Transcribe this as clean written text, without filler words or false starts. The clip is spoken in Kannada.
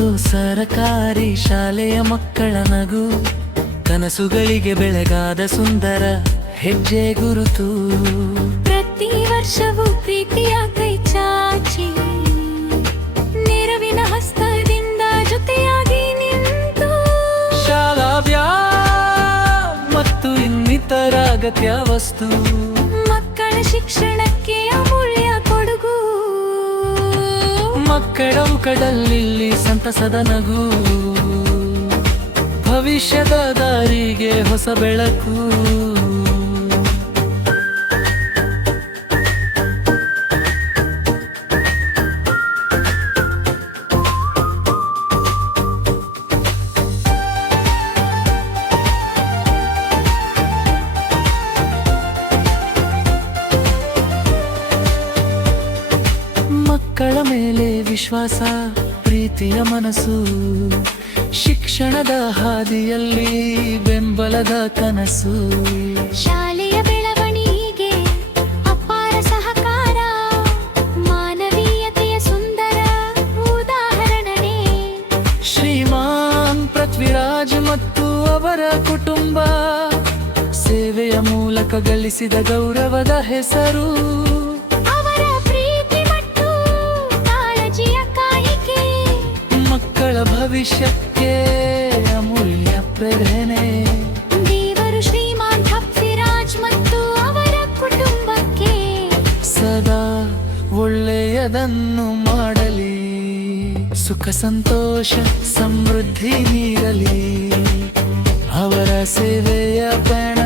ಇದೊಂದು ಸರಕಾರಿ ಶಾಲೆಯ ಮಕ್ಕಳ ನಗು, ಕನಸುಗಳಿಗೆ ಬೆಳಗಾದ ಸುಂದರ ಹೆಜ್ಜೆ ಗುರುತು. ಪ್ರತಿ ವರ್ಷವೂ ಪ್ರೀತಿಯ ಕೈ ಚಾಚಿ ನೆರವಿನ ಹಸ್ತದಿಂದ ಜೊತೆಯಾಗಿ ನಿಂತು ಶಾಲಾ ಬ್ಯಾಗ್ ಮತ್ತು ಇನ್ನಿತರ ಅಗತ್ಯ ವಸ್ತು, ಮಕ್ಕಳ ಶಿಕ್ಷಣಕ್ಕೆ ಅಮೂಲ್ಯ ಕೊಡುಗು. ಮಕ್ಕಳ ಮುಖದಲ್ಲಿ ಸಂತಸದ ನಗು, ಭವಿಷ್ಯದ ದಾರಿಗೆ ಹೊಸ ಬೆಳಕು. ಮಕ್ಕಳ ಮೇಲೆ ವಿಶ್ವಾಸ, ಪ್ರೀತಿಯ ಮನಸ್ಸು, ಶಿಕ್ಷಣದ ಹಾದಿಯಲ್ಲಿ ಬೆಂಬಲದ ಕನಸು. ಶಾಲೆಯ ಬೆಳವಣಿಗೆ ಅಪಾರ ಸಹಕಾರ, ಮಾನವೀಯತೆಯ ಸುಂದರ ಉದಾಹರಣೆ. ಶ್ರೀಮಾನ್ ಪೃಥ್ವಿರಾಜ್ ಮತ್ತು ಅವರ ಕುಟುಂಬ ಸೇವೆಯ ಮೂಲಕ ಗಳಿಸಿದ ಗೌರವದ ಹೆಸರು. ಅವರ ಪ್ರೀತಿ ಮತ್ತು ಕಾಳಜಿಯ ಕಾಣಿಕೆ ಮಕ್ಕಳ ಭವಿಷ್ಯಕ್ಕೆ ಅಮೂಲ್ಯ ಪ್ರೇರಣೆ. ದೇವರು ಶ್ರೀಮಾನ್ ಪೃಥ್ವಿರಾಜ್ ಮತ್ತು ಅವರ ಕುಟುಂಬಕ್ಕೆ ಸದಾ ಒಳ್ಳೆಯದನ್ನು ಮಾಡಲಿ, ಸುಖ ಸಂತೋಷ ಸಮೃದ್ಧಿ ನೀಡಲಿ. ಅವರ ಸೇವೆಯ ಪಯಣ